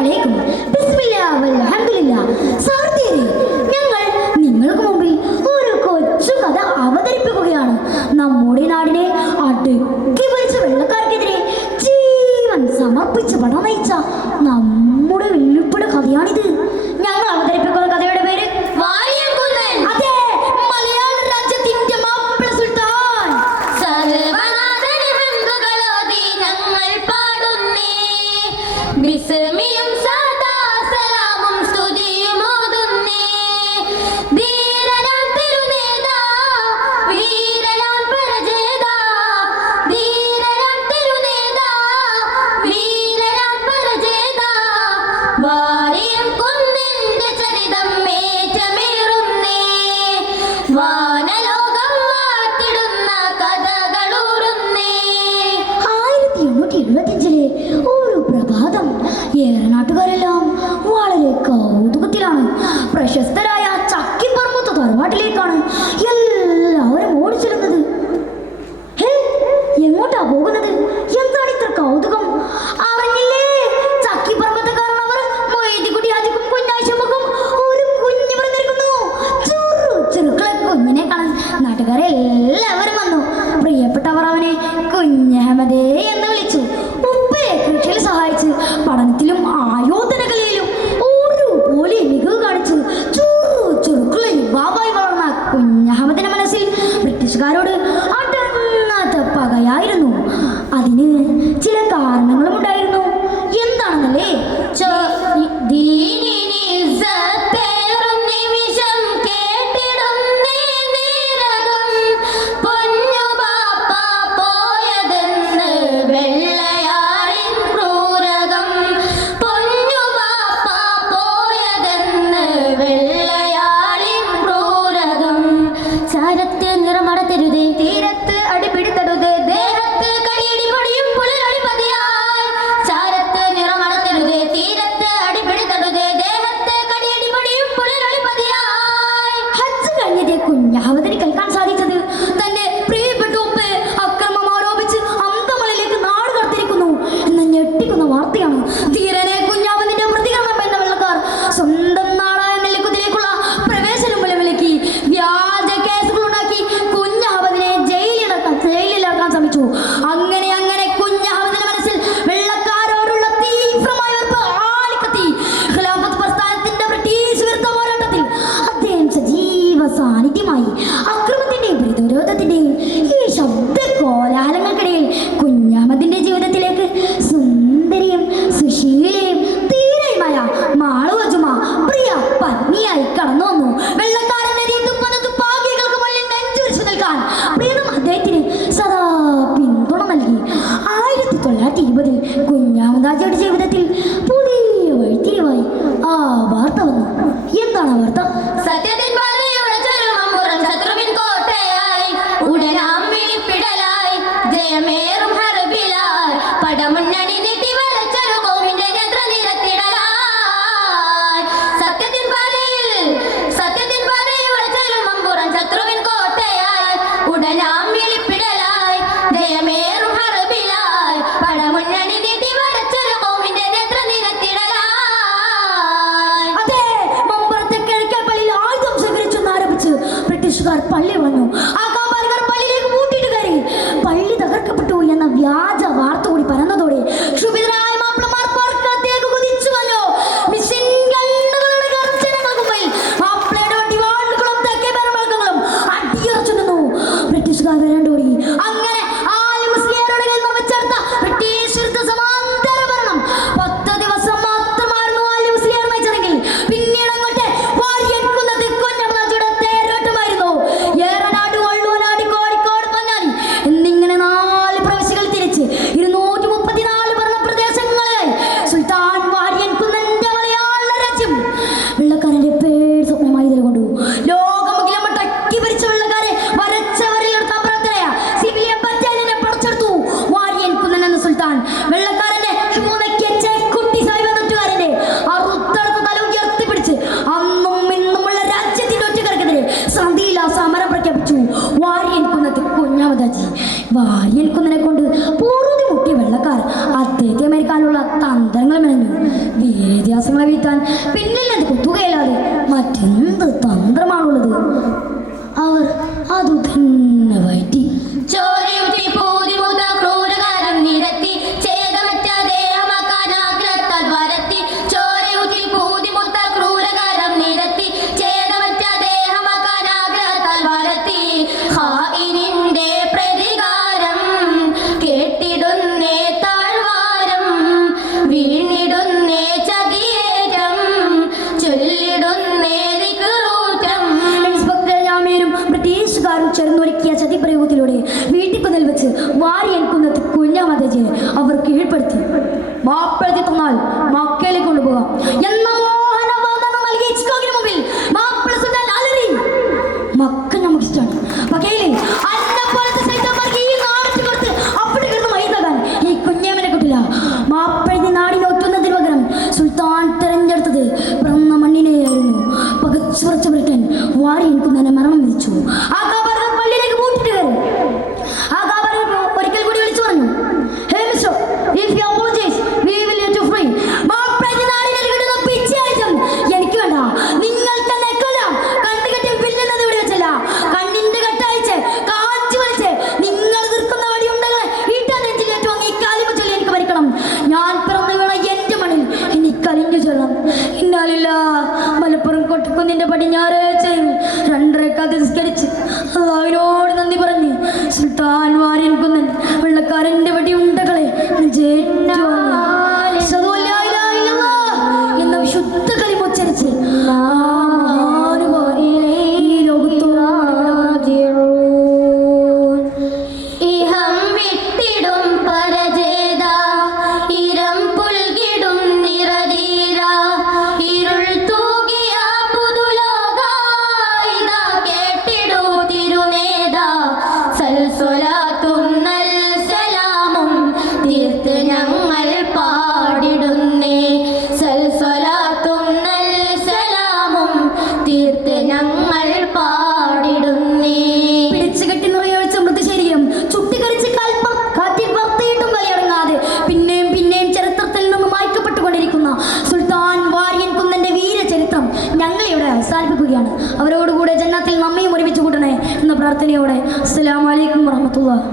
അലൈക്കും. ബിസ്മില്ലാഹ് വൽഹംദുലില്ലാഹ്. സാർത്തിയരെ, ഞങ്ങൾ നിങ്ങൾക്ക് മുമ്പിൽ ഒരു കൊച്ചു കഥ അവതരിപ്പിക്കുകയാണ്. നമ്മുടെ നാടിനെ അടക്കി ഭരിച്ച വെള്ളക്കാർക്കെതിരെ ജീവൻ സമർപ്പിച്ച് പടം നയിച്ച നമ്മുടെ വെല്ലുപ്പിട കഥയാണിത്. ഞങ്ങൾ അവതരിപ്പിക്കുന്ന കഥയുടെ പേര് വാര്യംകുന്നൻ. അതെ, മലയാള രാജ്യത്തിന്റെ മാപ്പിള സുൽത്താൻ. സർവനാഥനിവന്തുകളോതി ഞങ്ങൾ പാടുന്നേ, ബിസ്മിയും സദാ സലാമും സ്തുതിയും ഓതുന്നേ. ധീരനാം തിരുനേതാ, വീരനാം പരജേതാ. ധീരനാം തിരുനേതാ, വീരനാം പരജേതാ. വാര്യംകുന്നന്റെ ചരിതം മേറ്റമേറുന്നേ, വാനലോകം വാഴ്ത്തിടുന്ന കഥകളൂറുന്നേ. 1875 ഒരു പ്രഭാതം ഏറെ നാട്ടുകാരെല്ലാം വളരെ കൗതുകത്തിലാണ്. പ്രശസ്തരായ ചക്കിപ്പറമ്പത്ത് തറവാട്ടിലേക്കാണ് എല്ലാവരും ഓടിച്ചിരുന്നത്. എങ്ങോട്ടാ പോകുന്നത്? എന്താണ് ഇത്ര കൗതുകം? അറിഞ്ഞില്ലേ? ചക്കിപ്പറമ്പത്തുകാരനവർ മൊയ്തുകുട്ടി ഹാജിക്കും കുഞ്ഞാഴ്ചമ്മക്കും ഒരു കുഞ്ഞ് പിറന്നിരിക്കുന്നു. ചെറുക്കളെ കുഞ്ഞിനെ കാണാൻ നാട്ടുകാരെല്ലാവരും വന്നു. പ്രിയപ്പെട്ടവർ അവനെ കുഞ്ഞഹമ്മദേ എന്ന് വിളിച്ചു. ഉപ്പയെ കൃഷിയിൽ സഹായിച്ച് പഠനത്തിലും ആയോധന കലയിലും ഒരുപോലെ മികവ് കാണിച്ച് ചെറുക്കളെ യുവാവായി വളർന്ന കുഞ്ഞഹമ്മദിന്റെ മനസ്സിൽ ബ്രിട്ടീഷുകാരോട് അടങ്ങാത്ത പകയായിരുന്നു. അതിന് ചില കാരണങ്ങളും ഉണ്ടായിരുന്നു. എന്താണെന്നല്ലേ? ദീനിനി ഇസ്സത്തേറും നിമിഷം കേട്ടിടുന്നേ നേരകം. പൊന്നു ബാപ്പ പോയതെന്ന് വെള്ളയാളിൻ ക്രൂരകം. പൊന്നു ബാപ്പ പോയതെന്ന് വെള്ളയാളിൻ ക്രൂരകം. ചാരത്ത് നിറമടത്തരുതേ, തീരത്ത് അടിപിടിത്തരുതേ, ദേഹത്ത് കടിയടി പൊടിയും പുലരടി പതിയായി. ചാരത്ത് നിറമടത്തരുതേ, തീരത്ത് അടിപിടിത്തരുതേ, ദേഹത്ത് കടിയടി പൊടിയും പുലരടി പതിയായി. ഹജ്ജ് കഴിഞ്ഞതേ കുഞ്ഞഹമ്മദിന് കേൾക്കാൻ സാധിച്ചത് തന്റെ പ്രിയപ്പെട്ട ഉപ്പ അക്രമം ആരോപിച്ച് അന്തമലയിലേക്ക് നാട് കടത്തിരിക്കുന്നു എന്ന ഞെട്ടിക്കുന്ന വാർത്തയാണ്. ധീരനെ കുഞ്ഞഹമ്മദിന്റെ പ്രതികരണം എന്ന വെള്ളക്കാർ സ്വന്തം നാടായ നെല്ലിക്കുത്തിലേക്കുള്ള പ്രവേശനം വിലക്കി വ്യാജ കേസുകൾ ഉണ്ടാക്കി കുഞ്ഞഹമ്മദിനെ ജയിലിലാക്കാൻ ശ്രമിച്ചു. അങ്ങനെ കുഞ്ഞഹമ്മദിന്റെ മനസ്സിൽ വെള്ളക്കാരോടുള്ള തീവ്രമായ വെറുപ്പ് ആളിക്കത്തി. ഖിലാഫത്ത് പ്രസ്ഥാനത്തിന്റെ ബ്രിട്ടീഷ് വിരുദ്ധ പോരാട്ടത്തിൽ അദ്ദേഹം സജീവ സാന്നിധ്യമായി. അക്രമത്തിന്റെയും പ്രതിരോധത്തിന്റെയും ഈ ശബ്ദ കോലാഹലങ്ങൾക്കിടയിൽ കുഞ്ഞഹമ്മദിന്റെ ജീവിതത്തിലേക്ക് സുന്ദരിയും സുശീലയും ധീരയുമായ മാളുവജുമ പ്രിയ പത്നിയായി കടന്നു വന്നു. വെള്ളക്കാരന്റെ പാകികൾക്ക് മുന്നിൽ നെഞ്ചുരിച്ചു നിൽക്കാൻ പ്രിയതം അദ്ദേഹത്തിന് സദാ പിന്തുണ നൽകി. 1920 കുഞ്ഞഹമ്മദാജിയുടെ ജീവിതത്തിൽ പുതിയ വഴിത്തിരിവായി ആ വാർത്ത വന്നു. എന്താണ് ആ വാർത്ത? സത്യത്തിൻ പാതയുടെ ചരുമമ്പുറം ശത്രുവിൻ കോട്ടയായി, ഉടനാം വിളിപ്പിടലായി, ജയമേറും ഹർബിലായി, പടമുന്നണി നീട്ടി വരച്ചൊരു കോവിന്റെ നേത്രനിരത്തിടലായി. സത്യത്തിൻ പാതയുടെ ചരുമമ്പുറം ശത്രുവിൻ കോട്ടയായി, ഉടനാം വിളിപ്പിടലായി, ജയമേറും ഹർബിലായി, പടമുന്നണി നീട്ടി വരച്ചൊരു കോവിന്റെ നേത്രനിരത്തിടലായി. അതെ, മമ്പുറത്തെ കിഴക്കേ തമ്മിലുള്ള തന്ത്രങ്ങൾ മെനഞ്ഞു. വീര്യത്യാസങ്ങളെ വീഴ്ത്താൻ പിന്നിൽ അത് കുത്തുകയല്ലാതെ മറ്റെന്ത് തന്ത്രമാണുള്ളത്? അവർ അതു തന്നെ വയറ്റി. ചോരയൂറ്റി പൂതിമുത ക്രൂരകാരം നിരത്തി ഛേദമറ്റ ദേഹമാക്കാൻ ആഗ്രഹത്താൽ വരത്തി. ചോരയൂറ്റി പൂതിമുത്ത ക്രൂരകാരം നിരത്തി ഛേദമറ്റ ദേഹമാക്കാൻ ആഗ്രഹത്താൽ വരത്തി. ഹായിനിന്റെ പ്രതികാരം കേട്ടിടുന്നേ താഴ്വാരം വീണിടുന്നേ ചതിയേറ്റം ചൊല്ലിടുന്നേ ദിക്റൂറ്റം. ഇൻസ്പെക്ടർ ജാമീനും ബ്രിട്ടീഷുകാരും ചേർന്നൊരുക്കിയ ചതിപ്രയോഗത്തിലൂടെ വീട്ടിക്കുന്നിൽ വെച്ച് വാരിയൻകുന്നത് കുഞ്ഞാമതയെ അവർ കീഴ്പ്പെടുത്തി. മാപ്പെടുത്തി തന്നാൽ മക്കയിലേക്ക് കൊണ്ടുപോകാം എന്ന മോഹന വാഗ്ദാനം നൽകിയ ഇച്ഛാക്കിന് മുമ്പിൽ മാപ്പിള സുൽത്താൻ അലറി. മക്ക നമുക്ക് ഇഷ്ടമാണ്. മക്കയിലെ അന്നപ്പോലത്തെ സൈതാന്മാർക്ക് ഈ നാടിച്ചു കൊടുത്ത് അവിടെ കിടന്ന് മൈതാകാൻ ഈ കുഞ്ഞാമനെ കിട്ടില്ല. മാപ്പിളി നാടിനെ ഒറ്റുന്നതിന് പകരം സുൽത്താൻ തെരഞ്ഞെടുത്തത് പിറന്ന മണ്ണിനെയായിരുന്നു. പകച്ചുറച്ച ബ്രിട്ടൻ വാരിയൻകുന്നതിനെ മരണം വിധിച്ചു. പള്ളിയിലേക്ക് പൂട്ടിട്ട് കയറി. ഒരിക്കൽ കൂടി വിളിച്ചു പറഞ്ഞു, "Hey mister, if you apologize, we will let you free." മാപ്പിളി നാടിനെ കിട്ടുന്ന പിച്ചയായിട്ടും എനിക്ക് വേണ്ട. നിങ്ങൾ തന്നെ കൊല്ലാം. കണ്ടുകെട്ടി വില്ലെന്നത് ഇവിടെ വെച്ചല്ല. കണ്ണിന്റെ കെട്ടയച്ച് കാച്ചു വലിച്ച് നിങ്ങൾ തീർക്കുന്ന വഴിയുണ്ടെങ്കിൽ ഈട്ടാ നെഞ്ചിലേറ്റ് വാങ്ങി ഇക്കാലിമ ചൊല്ലി എനിക്ക് മരിക്കണം. ഞാൻ പിറന്നു വീണ എന്റെ മണ്ണിൽ ഇനി കലിഞ്ഞു ചൊല്ലാം. ഇന്നാലില്ല. മലപ്പുറം കൊട്ടക്കുന്നിന്റെ പടിഞ്ഞാറേ ചെയ്തു 2 റക്അത്ത് നിസ്കരിച്ച് അല്ലാഹുവിനോട് നന്ദി പറഞ്ഞ് സുൽത്താൻ വാരിയൻകുന്നൻ വെള്ളക്കാരന്റെ വടി ഉണ്ടകളെ എന്ന വിശുദ്ധ കലിമ ഉച്ചരിച്ച് ഈ ഇഹം വിട്ടിടും പരജേത ഇരം പുൽകിടും നിറധീര ഇരുൾ തൂകിയ പുതുലോക ഇതാ കേട്ടിടൂ തിരുനേത സൽസ്വലാത്തും നൽ സലാമും തീർത്ത് ഞങ്ങൾ പാടിടുന്നേ. സൽസ്വലാത്തും നൽ സലാമും തീർത്ത് ഞങ്ങൾ പാടിടുന്നേ. പിടിച്ചു കെട്ടി നിറയൊഴിച്ച മൃതശരീരം ചുട്ടിക്കരിച്ച് കാറ്റിൽ വർത്തിയിട്ടും വലിയടങ്ങാതെ പിന്നെയും പിന്നെയും ചരിത്രത്തിൽ നിന്ന് മായ്ക്കപ്പെട്ടുകൊണ്ടിരിക്കുന്ന സുൽത്താൻ വാരിയൻകുന്നന്റെ വീരചരിത്രം ഞങ്ങളിവിടെ അവസാനിപ്പിക്കുകയാണ്. അവരോടുകൂടെ ജന്നത്തിൽ നമ്മയും ഒരുമിച്ച് കൂട്ടണേ എന്ന പ്രാർത്ഥനയോടെ അസ്സലാമു അലൈക്കും വറഹ്മത്തുള്ളാഹി.